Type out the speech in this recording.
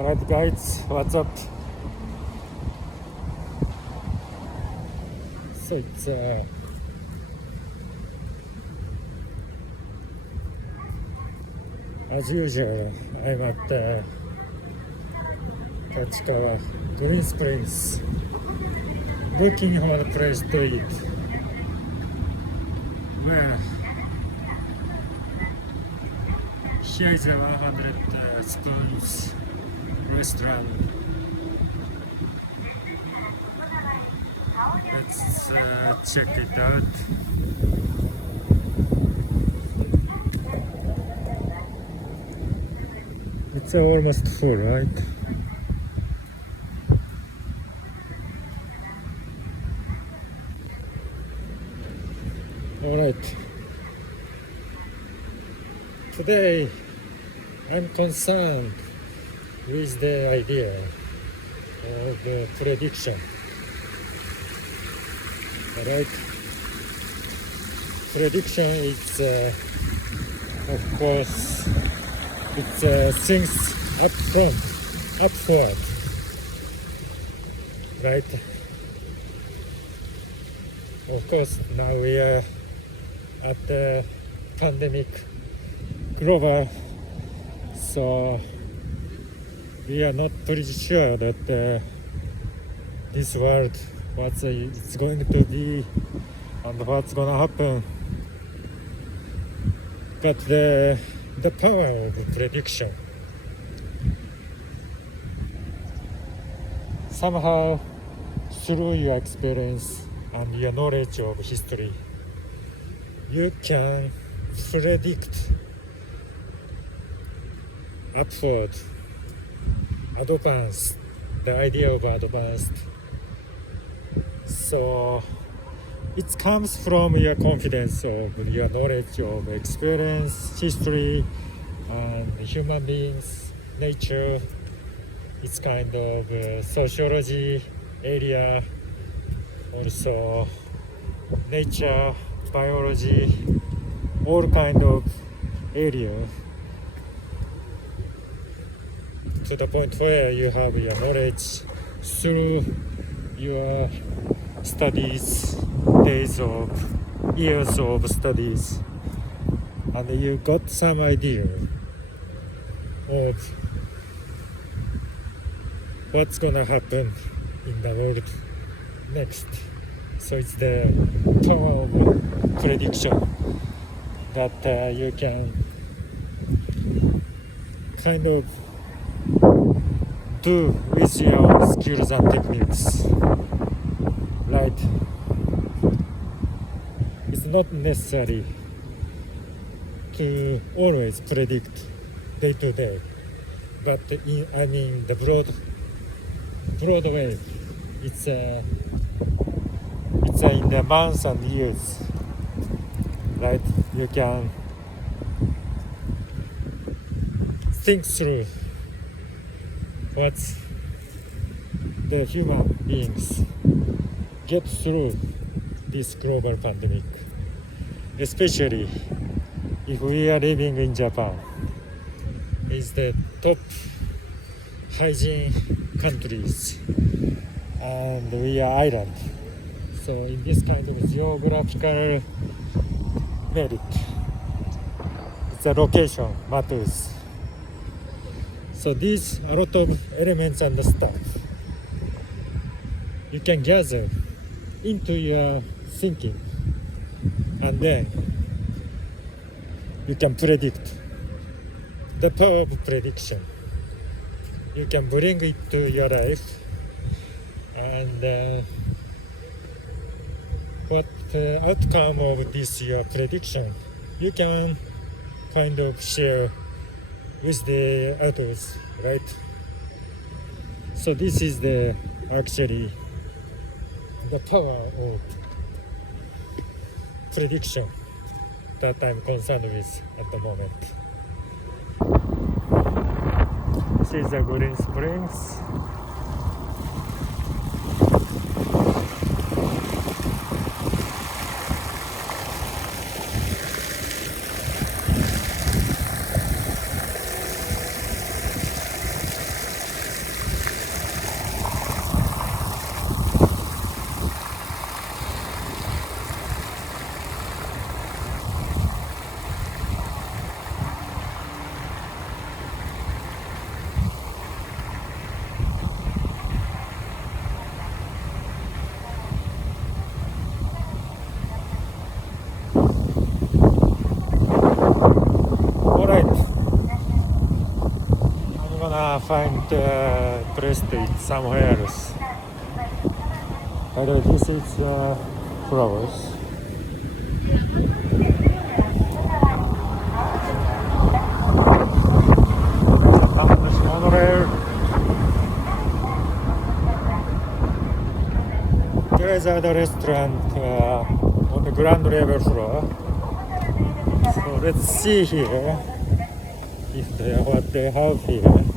Alright guys, what's up? So it's as usual, I'm at Tochikawa Green Springs, looking for a place to eat. Well, here is a 100 spoons restaurant. Let's check it out. It's almost full, right? Alright. Today I'm concerned with the idea of the prediction. Alright. Prediction is of course it's things up front, up forward, right? Of course, now we are at the pandemic global, so we are not pretty sure that this world, what it's going to be and what's going to happen. But the power of prediction, somehow through your experience and your knowledge of history, you can predict upward, advanced, the idea of advanced. So it comes from your confidence of your knowledge of experience, history, and human beings, nature. It's kind of sociology area, also nature, biology, all kind of area, to the point where you have your knowledge through your studies, years of studies, and you got some idea of what's gonna happen in the world next. So it's the power of prediction that you can kind of do with your skills and techniques, right? It's not necessary to always predict day to day, but the broad way, it's in the months and years, right? You can think through what's the human beings get through this global pandemic, especially if we are living in Japan. It's the top hygiene countries and we are island. So in this kind of geographical merit, the location matters. So these a lot of elements and stuff you can gather into your thinking, and then you can predict. The power of prediction, you can bring it to your life, and what outcome of this your prediction you can kind of share with the others, right? So this is the actually the power of prediction that I'm concerned with at the moment. This is the Green Springs. gonna find place to eat somewhere else. By the way, this is flowers. Bangladesh monorail. There is other restaurant on the ground level floor. So let's see here if they what they have here.